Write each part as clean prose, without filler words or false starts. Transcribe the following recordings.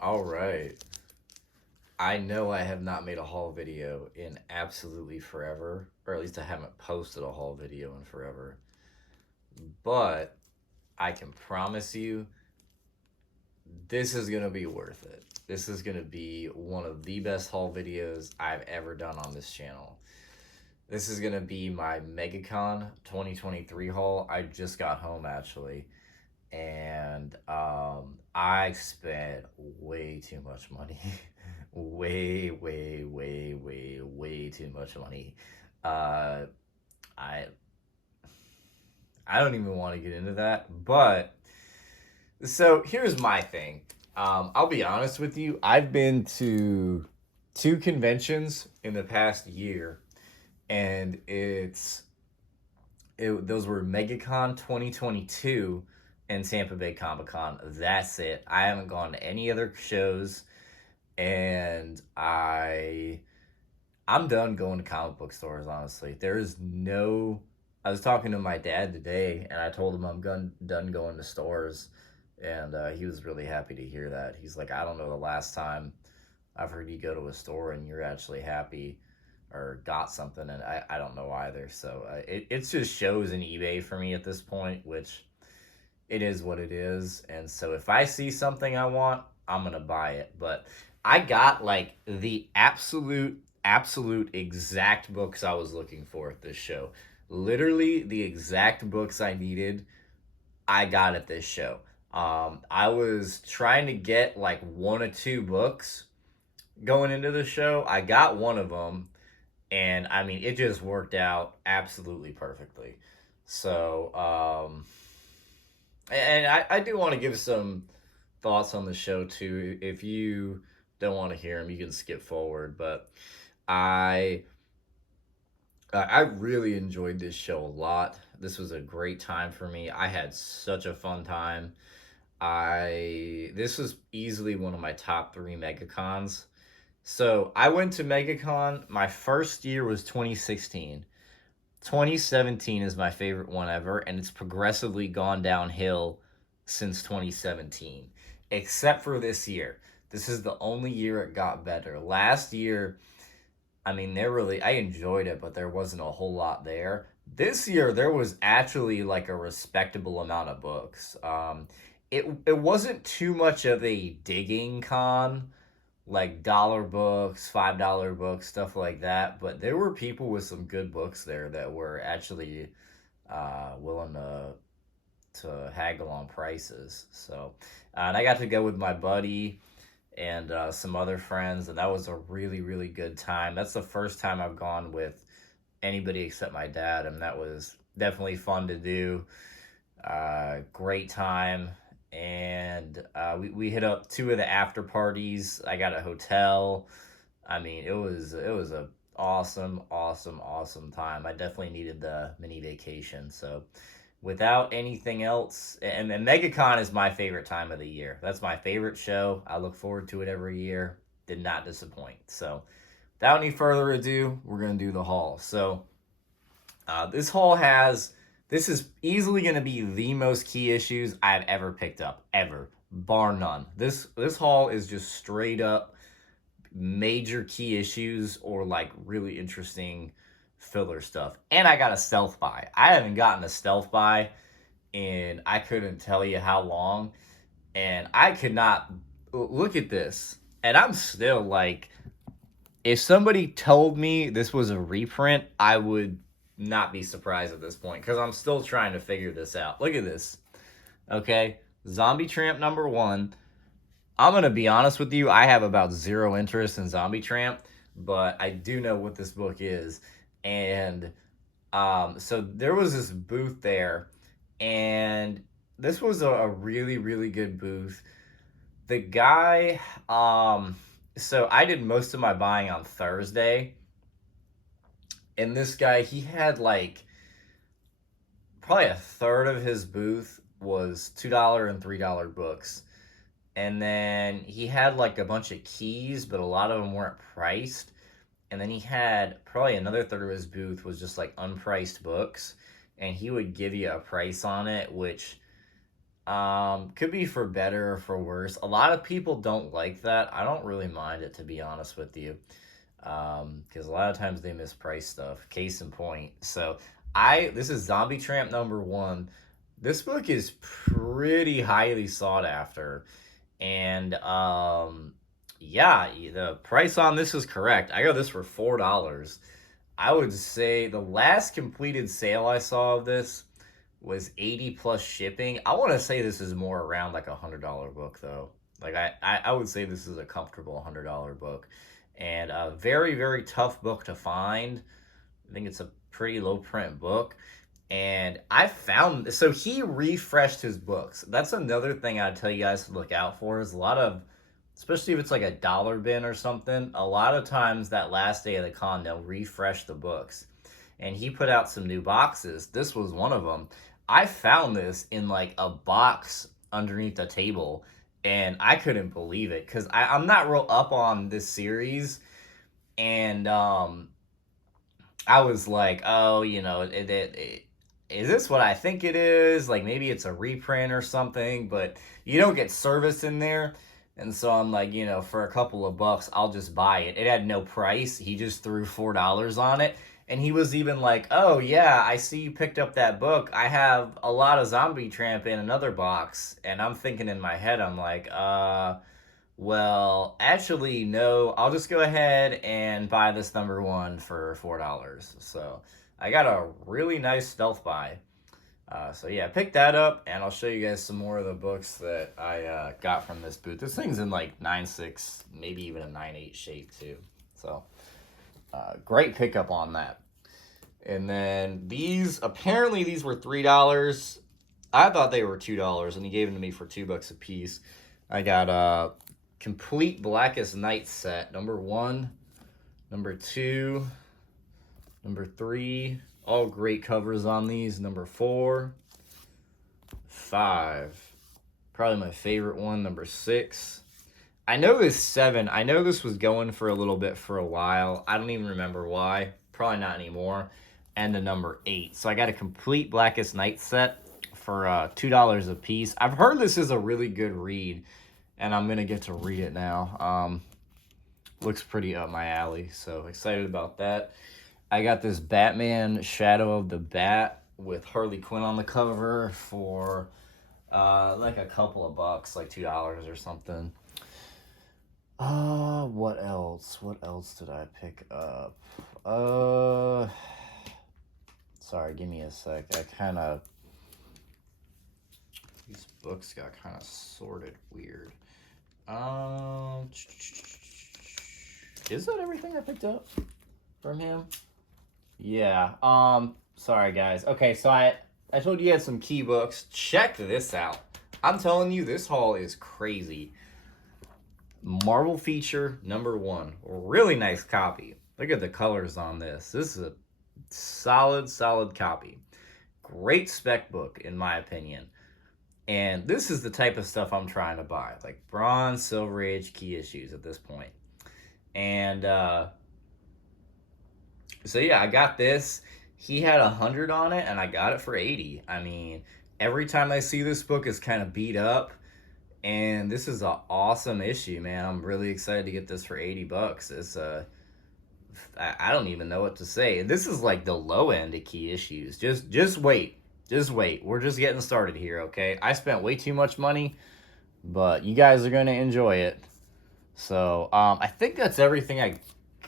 All right. I know I have not made a haul video in absolutely forever, or at least I haven't posted a haul video in forever. But I can promise you this is going to be worth it. This is going to be one of the best haul videos I've ever done on this channel. This is going to be my MegaCon 2023 haul. I just got home actually, and I spent way too much money. Way too much money. Uh, I I don't even want to get into that, but so here's my thing. I'll be honest with you. I've been to two conventions in the past year, and those were MegaCon 2022 and Tampa Bay Comic Con. That's it. I haven't gone to any other shows, and I'm done going to comic book stores. Honestly, there is no. I was talking to my dad today, and I told him done going to stores, and he was really happy to hear that. He's like, I don't know the last time I've heard you go to a store and you're actually happy or got something, and I don't know either. So it's just shows in eBay for me at this point, which it is what it is. And so if I see something I want, I'm gonna buy it. But I got like the absolute exact books I was looking for at this show. Literally the exact books I needed, I got at this show. I was trying to get like one or two books going into the show. I got one of them, and I mean, it just worked out absolutely perfectly. So, and I do want to give some thoughts on the show too. If you don't want to hear them, you can skip forward. But I I really enjoyed this show a lot. This was a great time for me. I had such a fun time. I This was easily one of my top three megacons. So I went to MegaCon. My first year was 2016. 2017 is my favorite one ever, and it's progressively gone downhill since 2017, except for this year. This is the only year it got better. Last year, I mean, I enjoyed it, but there wasn't a whole lot there. This year, there was actually like a respectable amount of books. It wasn't too much of a digging con, like dollar books, $5 books, stuff like that. But there were people with some good books there that were actually willing to haggle on prices. So, and I got to go with my buddy and some other friends, and that was a really good time. That's the first time I've gone with anybody except my dad, and that was definitely fun to do. Great time, and we hit up two of the after parties. I got a hotel. I mean, it was a awesome time. I definitely needed the mini vacation. So without anything else, and MegaCon is my favorite time of the year. That's my favorite show. I look forward to it every year. Did not disappoint. So without any further ado, we're gonna do the haul. So this haul has this is easily going to be the most key issues I've ever picked up, ever, bar none. This haul is just straight up major key issues or like really interesting filler stuff. And I got a stealth buy. I haven't gotten a stealth buy in I couldn't tell you how long, and I could not look at this. And I'm still like, if somebody told me this was a reprint, I would not be surprised at this point because I'm still trying to figure this out. Look at this. Okay. Zombie Tramp number one. I'm going to be honest with you. I have about zero interest in Zombie Tramp, but I do know what this book is. And so there was this booth there, and this was a really good booth. The guy, so I did most of my buying on Thursday, and this guy, he had like probably a third of his booth was $2 and $3 books. And then he had like a bunch of keys, but a lot of them weren't priced. And then he had probably another third of his booth was just like unpriced books. And he would give you a price on it, which Could be for better or for worse. A lot of people don't like that. I don't really mind it, to be honest with you. Because a lot of times they misprice stuff. Case in point. So this is Zombie Tramp #1. This book is pretty highly sought after, and yeah, the price on this is correct. I got this for $4. I would say the last completed sale I saw of this was 80 plus shipping. I want to say this is more around like $100 book though. Like I would say this is a comfortable $100 book, and a very very tough book to find. I think it's a pretty low print book. And I found, so he refreshed his books. That's another thing I'd tell you guys to look out for, is a lot of, especially if it's like a dollar bin or something, a lot of times that last day of the con, they'll refresh the books. And he put out some new boxes. This was one of them. I found this in like a box underneath the table, and I couldn't believe it because I'm not real up on this series. And I was like, oh, is this what I think it is? Like maybe it's a reprint or something, but you don't get service in there. And so I'm like, for a couple of bucks, I'll just buy it. It had no price. He just threw $4 on it. And he was even like, oh, yeah, I see you picked up that book. I have a lot of Zombie Tramp in another box. And I'm thinking in my head, I'm like, well, actually, no, I'll just go ahead and buy this #1 for $4. So I got a really nice stealth buy. So yeah, pick that up, and I'll show you guys some more of the books that I got from this booth. This thing's in like 9.6, maybe even a 9.8 shape too. So great pickup on that. And then apparently these were $3. I thought they were $2, and he gave them to me for $2 a piece. I got a complete Blackest Night set, #1, #2, #3. All great covers on these. #4, 5. Probably my favorite one, #6. I know this 7. I know this was going for a little bit for a while. I don't even remember why. Probably not anymore. And the #8. So I got a complete Blackest Night set for $2 a piece. I've heard this is a really good read, and I'm going to get to read it now. Looks pretty up my alley, so excited about that. I got this Batman Shadow of the Bat with Harley Quinn on the cover for like a couple of bucks, like $2 or something. What else? What else did I pick up? Sorry, give me a sec. These books got kind of sorted weird. Is that everything I picked up from him? Yeah. Sorry guys. Okay, so I told you had some key books. Check this out. I'm telling you, this haul is crazy. Marvel feature #1. Really nice copy. Look at the colors on this. This is a solid copy. Great spec book, in my opinion. And this is the type of stuff I'm trying to buy, like Bronze, Silver Age key issues at this point. And so yeah, I got this. He had 100 on it, and I got it for 80. I mean, every time I see this book, it's kind of beat up, and this is an awesome issue, man. I'm really excited to get this for $80. It's I don't even know what to say. This is like the low end of key issues. Just wait. Just wait. We're just getting started here, okay? I spent way too much money, but you guys are going to enjoy it. So, I think that's everything I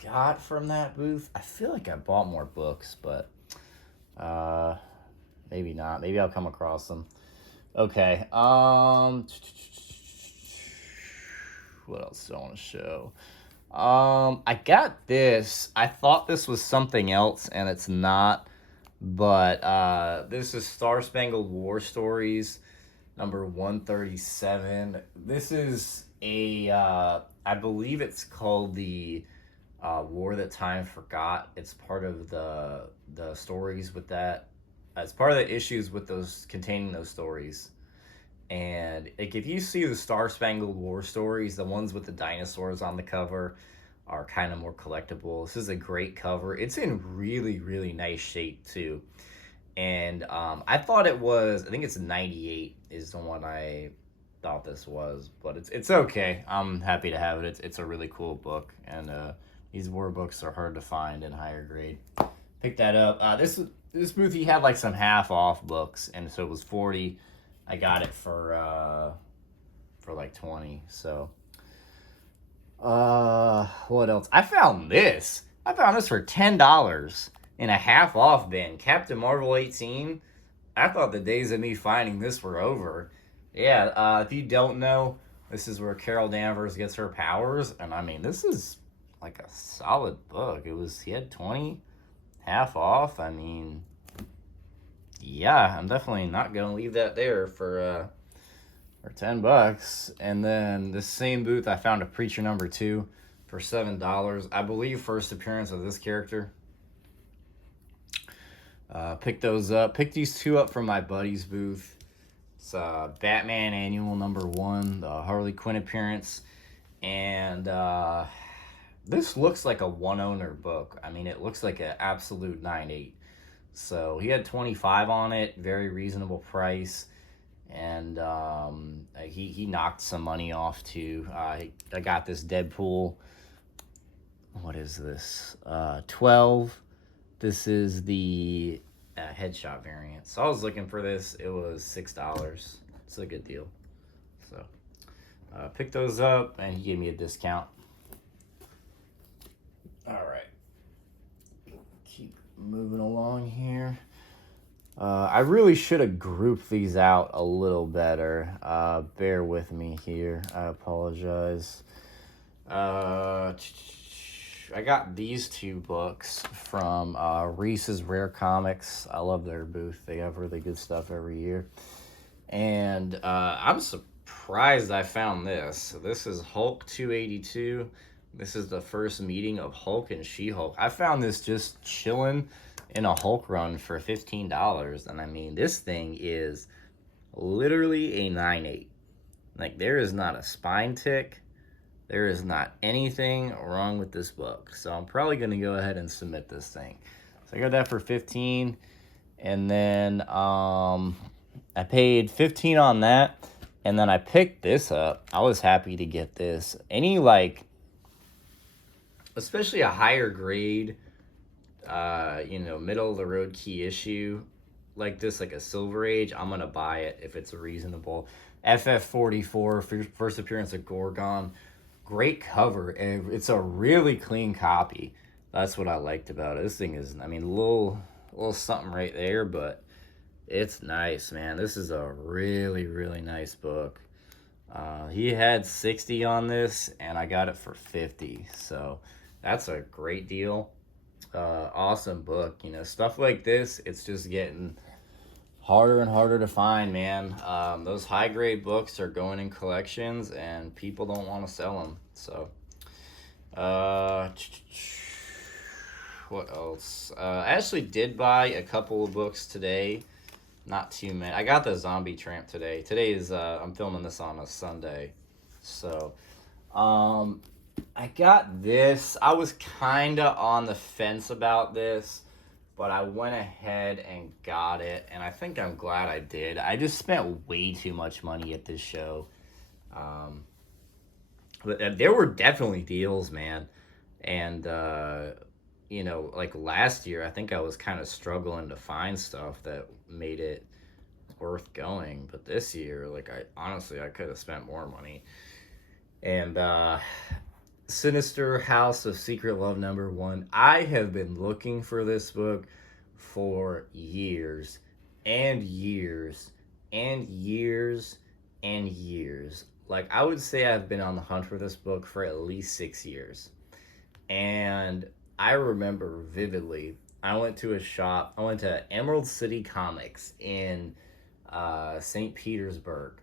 got from that booth. I feel like I bought more books, but maybe not. Maybe I'll come across them. Okay. What else do I want to show? I got this. I thought this was something else, and it's not. But this is Star Spangled War Stories, number 137. This is I believe it's called the War That Time Forgot. It's part of the stories with that. It's part of the issues with those containing those stories. And like, if you see the Star Spangled War Stories, the ones with the dinosaurs on the cover are kind of more collectible. This is a great cover. It's in really nice shape too. And I thought it was, I think it's 98. is the one I thought this was, but it's okay. I'm happy to have it. It's a really cool book, and these war books are hard to find in higher grade. Pick that up. This booth he had like some half off books, and so it was 40. I got it for like 20. So what else? I found this. I found this for $10 in a half off bin. Captain Marvel 18. I thought the days of me finding this were over. Yeah, if you don't know, this is where Carol Danvers gets her powers, and I mean, this is like a solid book. He had 20 half off. I mean, yeah, I'm definitely not gonna leave that there for $10. And then the same booth, I found a Preacher number 2 for $7. I believe first appearance of this character. Picked those up. Picked these two up from my buddy's booth. It's Batman Annual number 1, the Harley Quinn appearance, and this looks like a one owner book. I mean, it looks like an absolute 9.8. So he had 25 on it, very reasonable price, and he knocked some money off too. I got this Deadpool. What is this? 12. This is the headshot variant. So I was looking for this. It was $6. It's a good deal. So picked those up, and he gave me a discount. All right. Keep moving along here. I really should have grouped these out a little better. Bear with me here. I apologize. I got these two books from Reese's Rare Comics. I love their booth. They have really good stuff every year. And I'm surprised I found this. This is Hulk 282. This is the first meeting of Hulk and She-Hulk. I found this just chilling in a Hulk run for $15. And I mean, this thing is literally a 9.8. Like, there is not a spine tick. There is not anything wrong with this book. So I'm probably going to go ahead and submit this thing. So I got that for $15. And then I paid $15 on that. And then I picked this up. I was happy to get this. Any, like, especially a higher grade, middle of the road key issue like this, like a Silver Age, I'm going to buy it if it's reasonable. FF44, first appearance of Gorgon. Great cover, and it's a really clean copy. That's what I liked about it. This thing is, I mean, a little something right there, but it's nice, man. This is a really, really nice book. He had 60 on this, and I got it for 50. So that's a great deal. Awesome book. Stuff like this, it's just getting harder and harder to find, man. Those high grade books are going in collections, and people don't want to sell them. So, what else? I actually did buy a couple of books today. Not too many. I got the Zombie Tramp today. Today is I'm filming this on a Sunday, so I got this. I was kinda on the fence about this, but I went ahead and got it, and I think I'm glad I did. I just spent way too much money at this show. But there were definitely deals, man. And, like last year, I think I was kind of struggling to find stuff that made it worth going. But this year, I could have spent more money. And, Sinister House of Secret Love number 1. I have been looking for this book for years and years and years and years. Like, I would say I've been on the hunt for this book for at least 6 years. And I remember vividly, I went to a shop. I went to Emerald City Comics in St. Petersburg.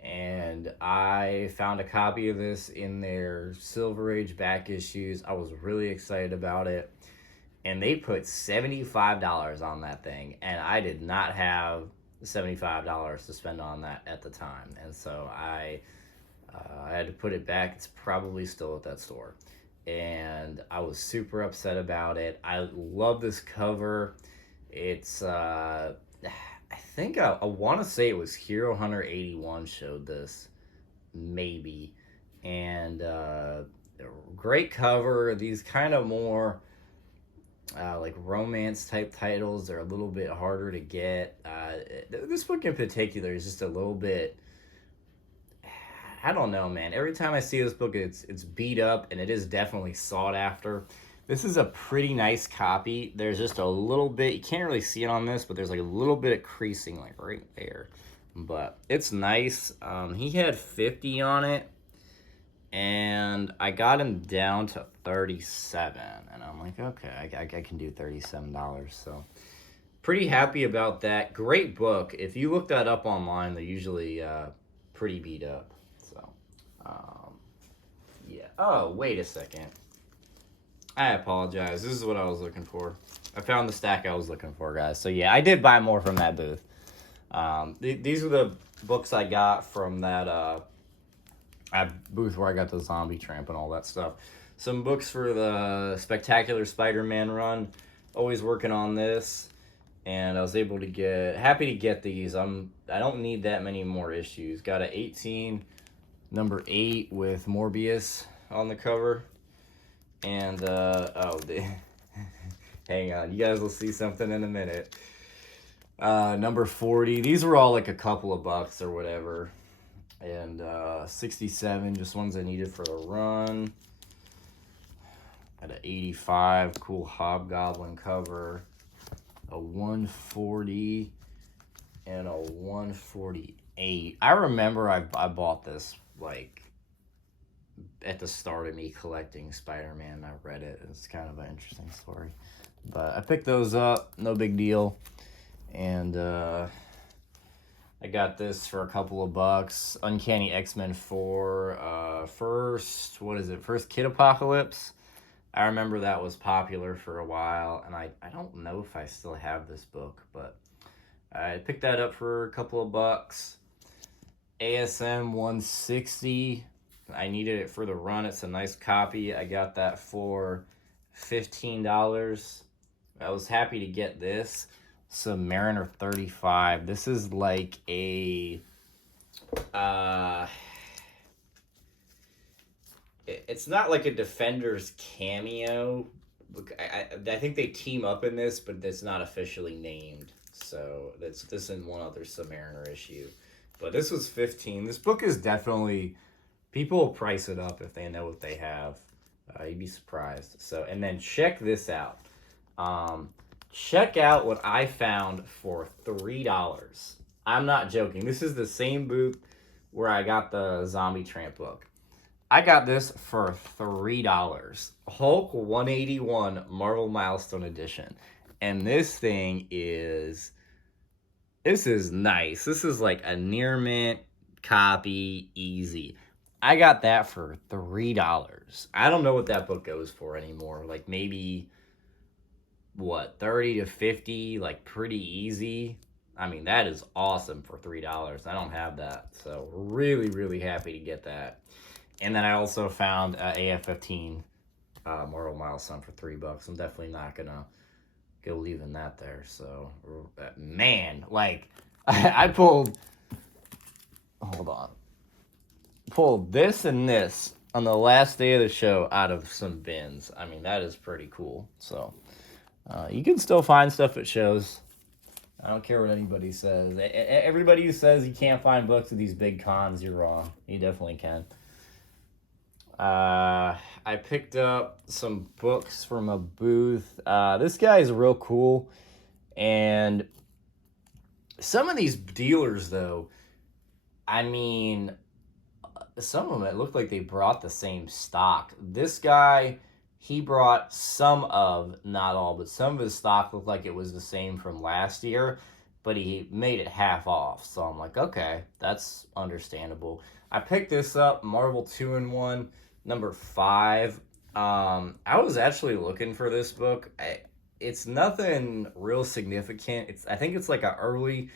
And I found a copy of this in their Silver Age back issues. I was really excited about it. And they put $75 on that thing. And I did not have $75 to spend on that at the time. And so I had to put it back. It's probably still at that store. And I was super upset about it. I love this cover. It's I think I want to say it was Hero Hunter 81 showed this, maybe. And great cover. These kind of more like romance type titles. They're a little bit harder to get. This book in particular is just a little bit. I don't know, man. Every time I see this book, it's beat up, and it is definitely sought after. This is a pretty nice copy. There's just a little bit. You can't really see it on this, but there's like a little bit of creasing, like right there. But it's nice. He had 50 on it, and I got him down to 37, and I'm like, okay, I can do $37. So pretty happy about that. Great book. If you look that up online, they're usually pretty beat up. So um, yeah. Oh, wait a second. I apologize. This is what I was looking for. I found the stack I was looking for, guys. So yeah, I did buy more from that booth. These are the books I got from that booth where I got the Zombie Tramp and all that stuff. Some books for the Spectacular Spider-Man run. Always working on this, and I was able to happy to get these. I don't need that many more issues. Got an 18, number 8 with Morbius on the cover, and hang on, you guys will see something in a minute. Number 40. These were all like a couple of bucks or whatever. And 67, just ones I needed for the run. At an 85, cool Hobgoblin cover. A 140 and a 148. I remember I bought this like at the start of me collecting Spider-Man. I read it. It's kind of an interesting story. But I picked those up, no big deal. And I got this for a couple of bucks. Uncanny X-Men 4. First Kid Apocalypse. I remember that was popular for a while, and I don't know if I still have this book, but I picked that up for a couple of bucks. ASM 160. I needed it for the run. It's a nice copy. I got that for $15. I was happy to get this. Submariner 35. This is like a it's not like a Defenders cameo. I think they team up in this, but it's not officially named. So that's this and one other Submariner issue. But this was 15. This book is definitely, people will price it up if they know what they have. You'd be surprised. So, and then check this out. Check out what I found for $3. I'm not joking. This is the same booth where I got the Zombie Tramp book. I got this for $3. Hulk 181 Marvel Milestone Edition. And this is nice. This is like a near mint copy, easy. I got that for $3. I don't know what that book goes for anymore. Like maybe, what, 30 to 50, like pretty easy. I mean, that is awesome for $3. I don't have that. So really, really happy to get that. And then I also found AF-15 Marvel Milestone for $3. I'm definitely not going to go leaving that there. So, man, like, I pulled this and this on the last day of the show out of some bins. I mean, that is pretty cool. So, you can still find stuff at shows. I don't care what anybody says. Everybody who says you can't find books at these big cons, you're wrong. You definitely can. I picked up some books from a booth. This guy is real cool. And some of these dealers, though, I mean, some of them, it looked like they brought the same stock. This guy, he brought some of, not all, but some of his stock looked like it was the same from last year, but he made it half off. So I'm like, okay, that's understandable. I picked this up, Marvel 2-in-1, number 5. I was actually looking for this book. It's nothing real significant. I think it's like an early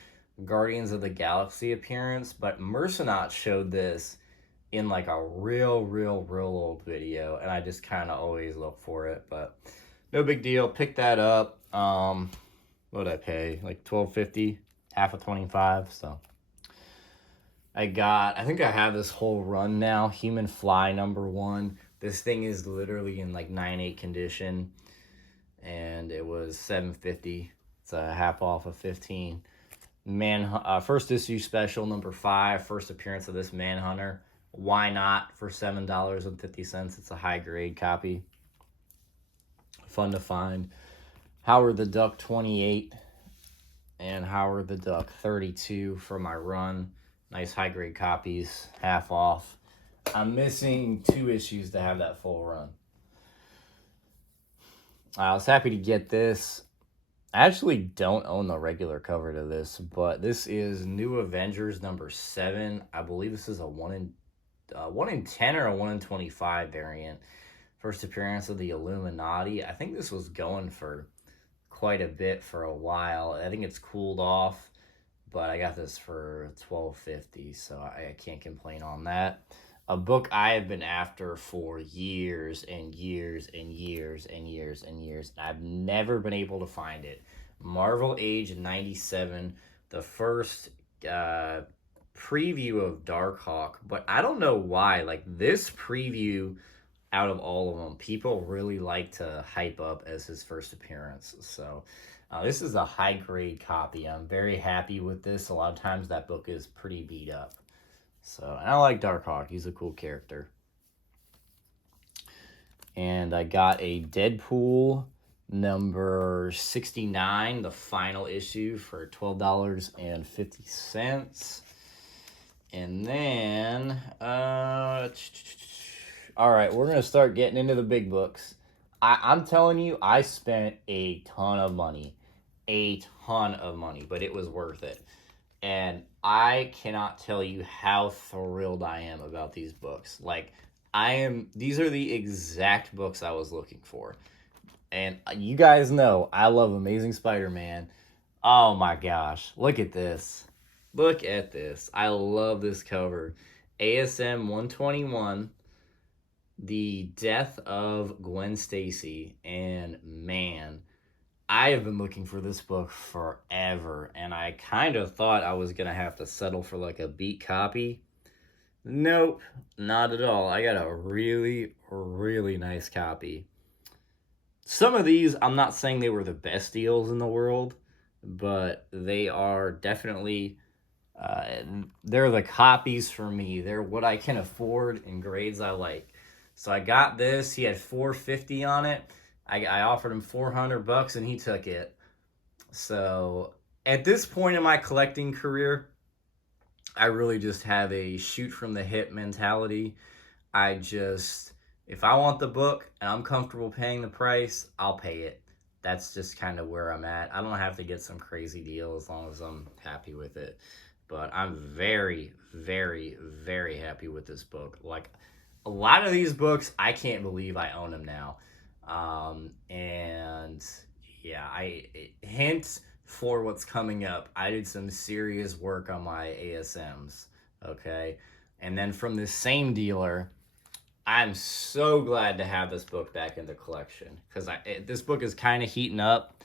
Guardians of the Galaxy appearance, but Mercenaut showed this in like a real old video, and I just kind of always look for it, but no big deal. Pick that up. What did I pay? Like $12.50. half of 25. So I think I have this whole run now. Human Fly #1. This thing is literally in like 9.8 condition, and it was $7.50. It's a half off of 15. First issue special #5. First appearance of this Manhunter. Why not for $7.50? It's a high grade copy. Fun to find. Howard the Duck 28 and Howard the Duck 32 for my run. Nice high grade copies, half off. I'm missing 2 issues to have that full run. I was happy to get this. I actually don't own the regular cover to this, but this is New Avengers #7. I believe this is a 1 in 10 or a 1 in 25 variant. First appearance of the Illuminati. I think this was going for quite a bit for a while. I think it's cooled off, but I got this for $12.50, so I can't complain on that. A book I have been after for years and years and years and years and years. I've never been able to find it. Marvel Age 97, the first preview of Darkhawk, but I don't know why. Like, this preview, out of all of them, people really like to hype up as his first appearance. So this is a high grade copy. I'm very happy with this. A lot of times that book is pretty beat up. So, and I like Darkhawk. He's a cool character. And I got a Deadpool #69, the final issue, for $12.50. And then, all right, we're going to start getting into the big books. I'm telling you, I spent a ton of money, but it was worth it. And I cannot tell you how thrilled I am about these books. Like, these are the exact books I was looking for. And you guys know, I love Amazing Spider-Man. Oh my gosh, look at this. Look at this. I love this cover. ASM 121, The Death of Gwen Stacy. And man, I have been looking for this book forever, and I kind of thought I was going to have to settle for like a beat copy. Nope, not at all. I got a really, really nice copy. Some of these, I'm not saying they were the best deals in the world, but they are definitely, they're the copies for me. They're what I can afford in grades I like. So I got this. He had $450 on it. I offered him $400 and he took it. So at this point in my collecting career, I really just have a shoot from the hip mentality. If I want the book and I'm comfortable paying the price, I'll pay it. That's just kind of where I'm at. I don't have to get some crazy deal as long as I'm happy with it. But I'm very, very, very happy with this book. Like, a lot of these books, I can't believe I own them now. And yeah, hint for what's coming up. I did some serious work on my ASMs, okay? And then from this same dealer, I'm so glad to have this book back in the collection, because this book is kind of heating up,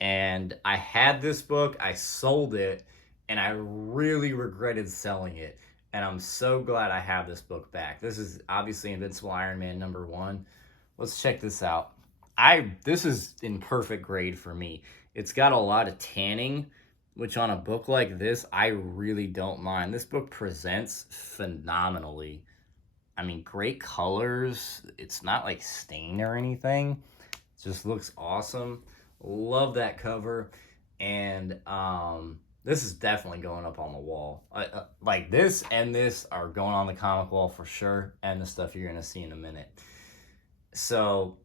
and I had this book, I sold it, and I really regretted selling it. And I'm so glad I have this book back. This is obviously Invincible Iron Man #1. Let's check this out. This is in perfect grade for me. It's got a lot of tanning, which on a book like this, I really don't mind. This book presents phenomenally. I mean, great colors. It's not like stained or anything. It just looks awesome. Love that cover. And this is definitely going up on the wall. Like, this and this are going on the comic wall for sure, and the stuff you're going to see in a minute. So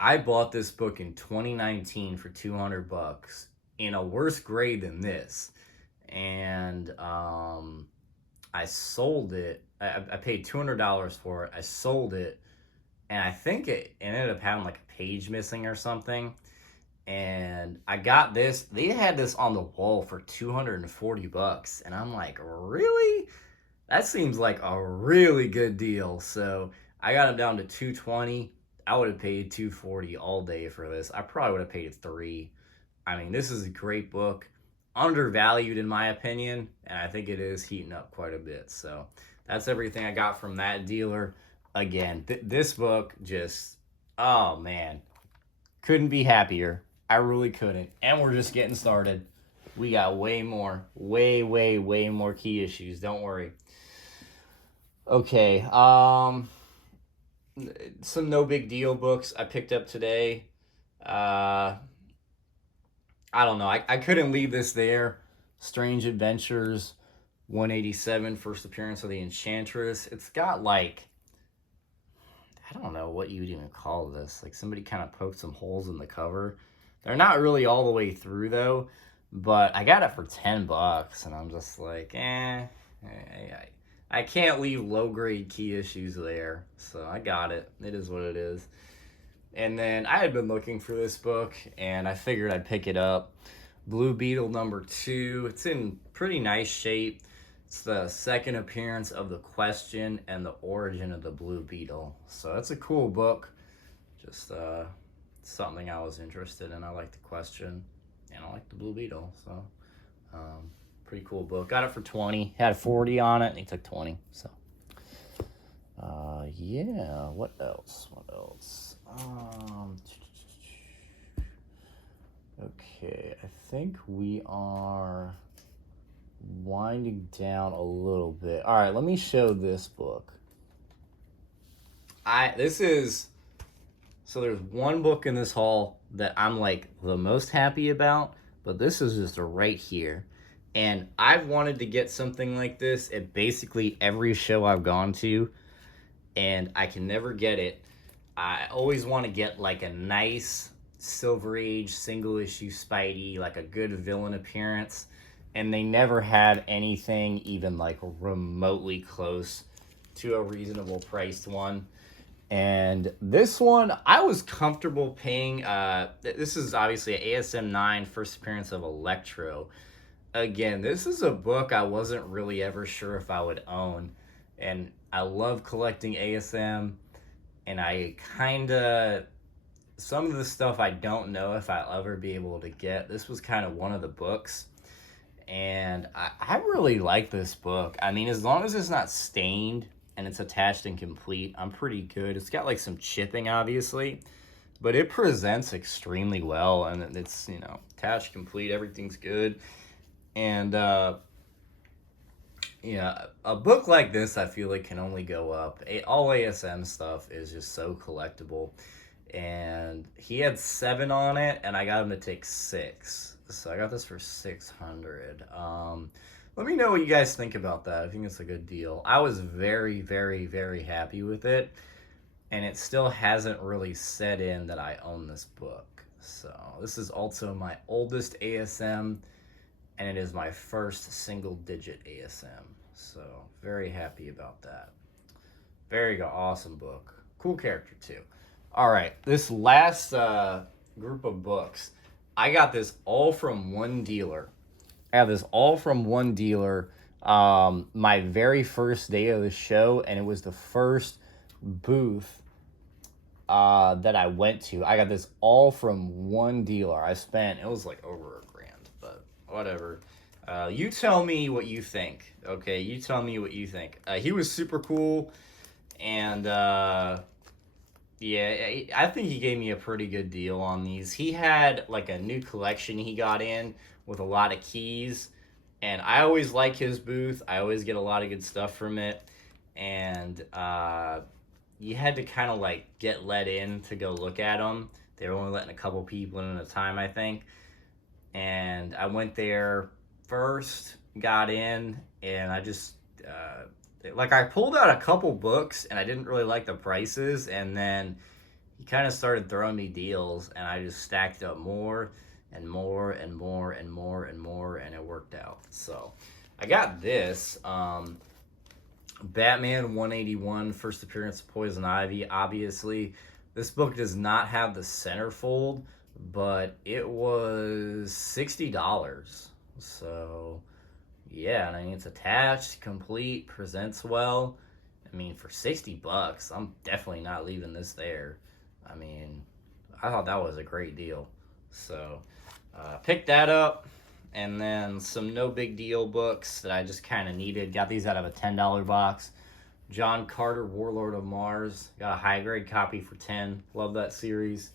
I bought this book in 2019 for $200 in a worse grade than this. And I sold it. I paid $200 for it. I sold it, and I think it ended up having like a page missing or something. And I got this. They had this on the wall for $240, and I'm like, really? That seems like a really good deal. So I got it down to $220. I would have paid $240 all day for this. I probably would have paid $3. I mean, this is a great book. undervalued in my opinion, and I think it is heating up quite a bit. So that's everything I got from that dealer. Again, this book just, oh man, couldn't be happier. I really couldn't. And we're just getting started. We got way more, way more key issues. Don't worry. Okay, some no big deal books I picked up today. Uh, I don't know. I couldn't leave this there. Strange Adventures 187, first appearance of the Enchantress. It's got like, I don't know what you would even call this. Like somebody kind of poked some holes in the cover. They're not really all the way through though, but I got it for $10 and I'm just like, I can't leave low grade key issues there. So I got it. It is what it is. And then I had been looking for this book and I figured I'd pick it up. Blue Beetle #2. It's in pretty nice shape. It's the second appearance of The Question and the Origin of the Blue Beetle. So that's a cool book. Just something I was interested in. I like The Question and I like the Blue Beetle. So pretty cool book. Got it for 20. Had 40 on it and he took 20. So yeah, what else? Okay, I think we are winding down a little bit. All right, let me show this book. So there's one book in this haul that I'm like the most happy about, but this is just right here. And I've wanted to get something like this at basically every show I've gone to, and I can never get it. I always want to get like a nice Silver Age single issue Spidey, like a good villain appearance, and they never had anything even like remotely close to a reasonable priced one. And this one, I was comfortable paying. This is obviously an ASM 9 first appearance of Electro. Again, this is a book I wasn't really ever sure if I would own, and I love collecting ASM. And I some of the stuff I don't know if I'll ever be able to get. This was kind of one of the books. And I really like this book. I mean, as long as it's not stained and it's attached and complete, I'm pretty good. It's got like some chipping, obviously, but it presents extremely well. And it's, attached, complete, everything's good. And, yeah, a book like this, I feel like, can only go up. All ASM stuff is just so collectible. And he had 7 on it, and I got him to take 6. So I got this for $600. Let me know what you guys think about that. I think it's a good deal. I was very, very, very happy with it. And it still hasn't really set in that I own this book. So this is also my oldest ASM. And it is my first single-digit ASM. So, very happy about that. Very awesome book. Cool character, too. All right, this last group of books, I got this all from one dealer. My very first day of the show, and it was the first booth that I went to. I got this all from one dealer. It was like over $1,000. Whatever. You tell me what you think. Okay, you tell me what you think. He was super cool, and yeah, I think he gave me a pretty good deal on these. He had like a new collection he got in with a lot of keys, and I always like his booth. I always get a lot of good stuff from it, and you had to kind of like get let in to go look at them. They were only letting a couple people in at a time, I think. And I went there first, got in, and I just, I pulled out a couple books, and I didn't really like the prices, and then he kind of started throwing me deals, and I just stacked up more, and more, and more, and more, and more, and it worked out. So, I got this, Batman 181, first appearance of Poison Ivy, obviously. This book does not have the centerfold, but it was $60. So, yeah, and I mean, it's attached, complete, presents well. I mean, for $60, I'm definitely not leaving this there. I mean, I thought that was a great deal. So, picked that up. And then some no big deal books that I just kind of needed. Got these out of a $10 box. John Carter, Warlord of Mars. Got a high grade copy for 10. Love that series.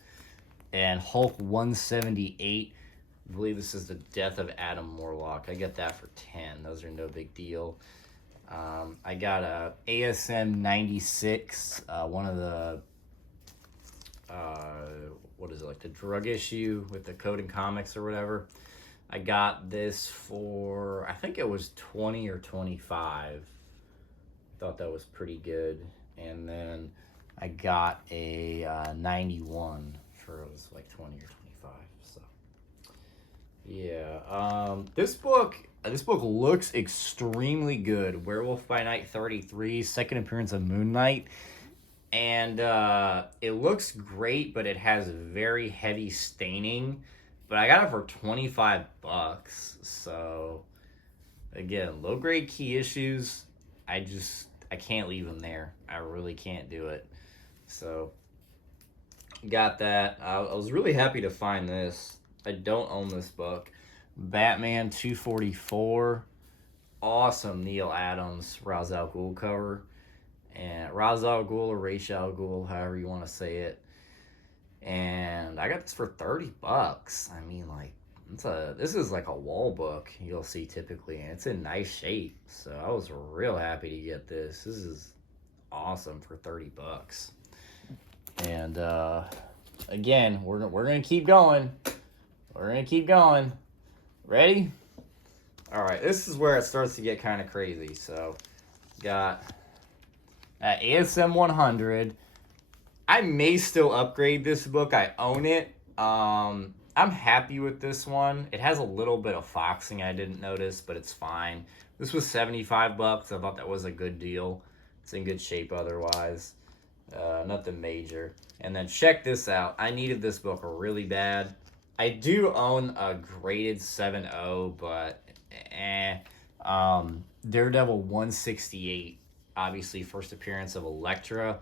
And Hulk 178. I believe this is the Death of Adam Morlock. I get that for 10. Those are no big deal. I got a ASM 96, one of the what is it, like the drug issue with the Code and Comics or whatever. I got this for, I think it was 20 or 25. Thought that was pretty good. And then I got a 91 for, it was like 20 or 25. So yeah, this book looks extremely good. Werewolf by Night 33, second appearance of Moon Knight. And it looks great, but it has very heavy staining. But I got it for 25 bucks. So again, low grade key issues. I can't leave them there. I really can't do it. So got that. I was really happy to find this. I don't own this book. Batman 244. Awesome Neil Adams Ra's al Ghul cover. And Ra's al Ghul or Ra's al Ghul, however you want to say it. And I got this for 30 bucks. I mean, like, this is like a wall book you'll see typically, and it's in nice shape. So I was real happy to get this. This is awesome for 30 bucks. And again, we're gonna keep going. We're gonna keep going. Ready? All right, this is where it starts to get kind of crazy. So, got ASM 100. I may still upgrade this book. I own it. I'm happy with this one. It has a little bit of foxing I didn't notice, but it's fine. This was 75 bucks. I thought that was a good deal. It's in good shape otherwise. Nothing major. And then check this out. I needed this book really bad. I do own a graded 7.0, but Daredevil 168. Obviously, first appearance of Elektra.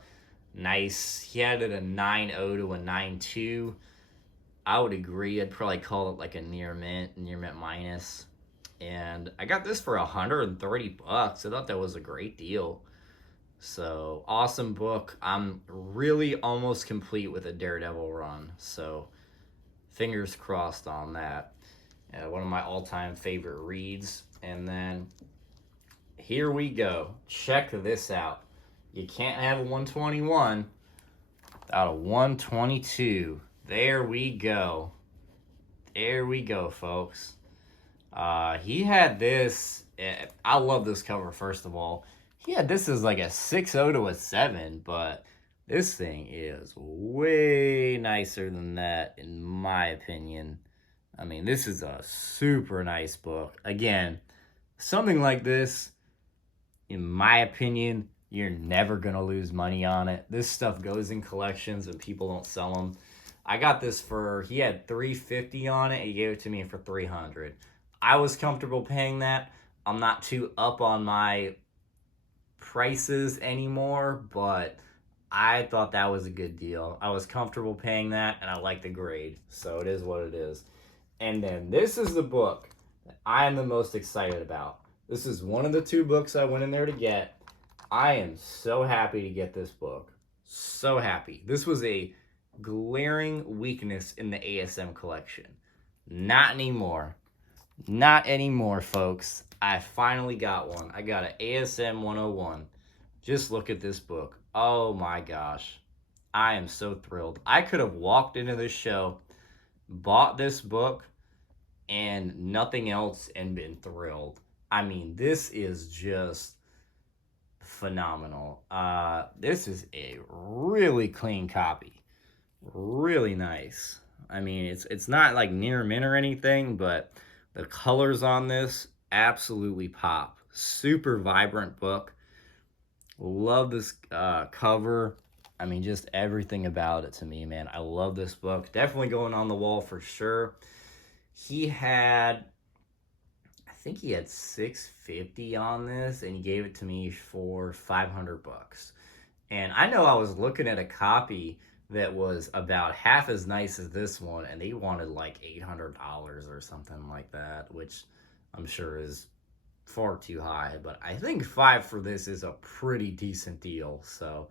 Nice. He had it a 9.0 to a 9.2. I would agree. I'd probably call it like a near mint minus. And I got this for 130 bucks. I thought that was a great deal. So, awesome book. I'm really almost complete with a Daredevil run. So, fingers crossed on that. One of my all-time favorite reads. And then, here we go. Check this out. You can't have a 121 without a 122. There we go. There we go, folks. He had this. I love this cover, first of all. He had this as like a 6.0 to a 7, but this thing is way nicer than that, in my opinion. I mean, this is a super nice book. Again, something like this, in my opinion, you're never going to lose money on it. This stuff goes in collections and people don't sell them. I got this for, he had $350 on it. He gave it to me for $300. I was comfortable paying that. I'm not too up on my prices anymore, but I thought that was a good deal. I was comfortable paying that, and I like the grade. So it is what it is. And then this is the book that I am the most excited about. This is one of the 2 books I went in there to get. I am so happy to get this book. So happy. This was a glaring weakness in the ASM collection. Not anymore. Not anymore, folks. I finally got one. I got an ASM 101. Just look at this book. Oh my gosh. I am so thrilled. I could have walked into this show, bought this book, and nothing else and been thrilled. I mean, this is just phenomenal. This is a really clean copy. Really nice. I mean, it's not like near mint or anything, but the colors on this absolutely pop. Super vibrant book. Love this cover. I mean, just everything about it to me, man. I love this book. Definitely going on the wall for sure. He had, I think he had $650 on this, and he gave it to me for $500. And I know I was looking at a copy that was about half as nice as this one, and they wanted like $800 or something like that, which I'm sure is far too high. But I think five for this is a pretty decent deal. So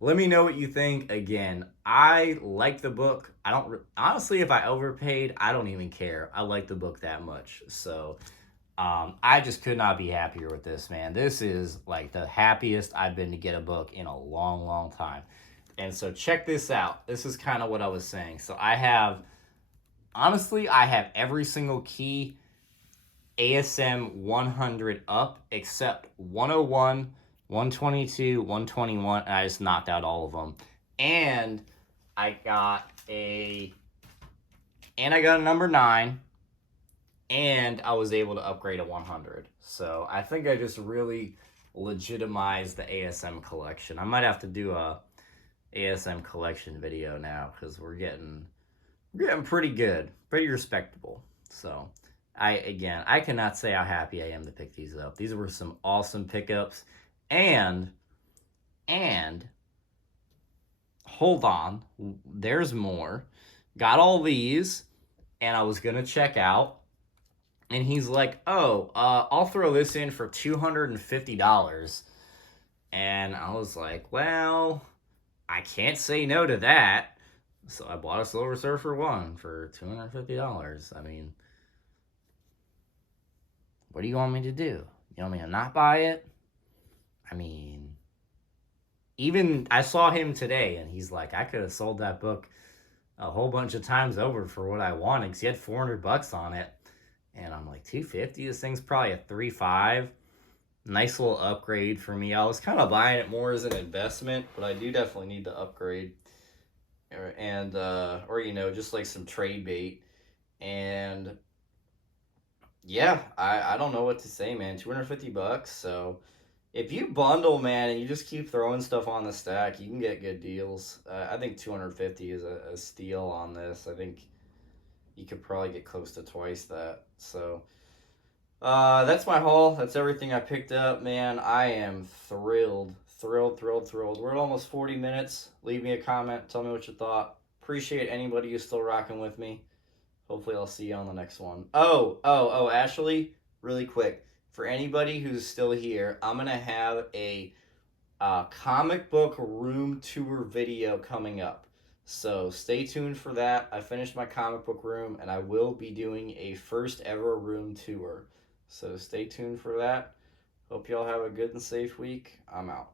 let me know what you think. Again, I like the book. I don't honestly, if I overpaid, I don't even care. I like the book that much. So I just could not be happier with this, man. This is like the happiest I've been to get a book in a long, long time. And so check this out. This is kind of what I was saying. So honestly, I have every single key ASM 100 up except 101, 122, 121, and I just knocked out all of them. And I got a number 9, and I was able to upgrade a 100. So I think I just really legitimized the ASM collection. I might have to do a ASM collection video now because we're getting pretty good, pretty respectable. So I cannot say how happy I am to pick these up. These were some awesome pickups, and hold on, there's more. Got all these, and I was gonna check out, and he's like, "Oh, I'll throw this in for $250," and I was like, "Well, I can't say no to that." So I bought a Silver Surfer 1 for $250. I mean, what do you want me to do? You want me to not buy it? I mean, even I saw him today, and he's like, I could have sold that book a whole bunch of times over for what I wanted because he had $400 on it. And I'm like, 250? This thing's probably a 3.5. Nice little upgrade for me. I was kind of buying it more as an investment, but I do definitely need to upgrade. Or just like some trade bait. And yeah, I don't know what to say, man. $250. So if you bundle, man, and you just keep throwing stuff on the stack, you can get good deals. I think 250 is a steal on this. I think you could probably get close to twice that. So that's my haul. That's everything I picked up, man. I am thrilled. We're at almost 40 minutes. Leave me a comment. Tell me what you thought. Appreciate anybody who's still rocking with me. Hopefully I'll see you on the next one. Ashley, really quick. For anybody who's still here, I'm going to have a comic book room tour video coming up. So stay tuned for that. I finished my comic book room, and I will be doing a first ever room tour. So stay tuned for that. Hope y'all have a good and safe week. I'm out.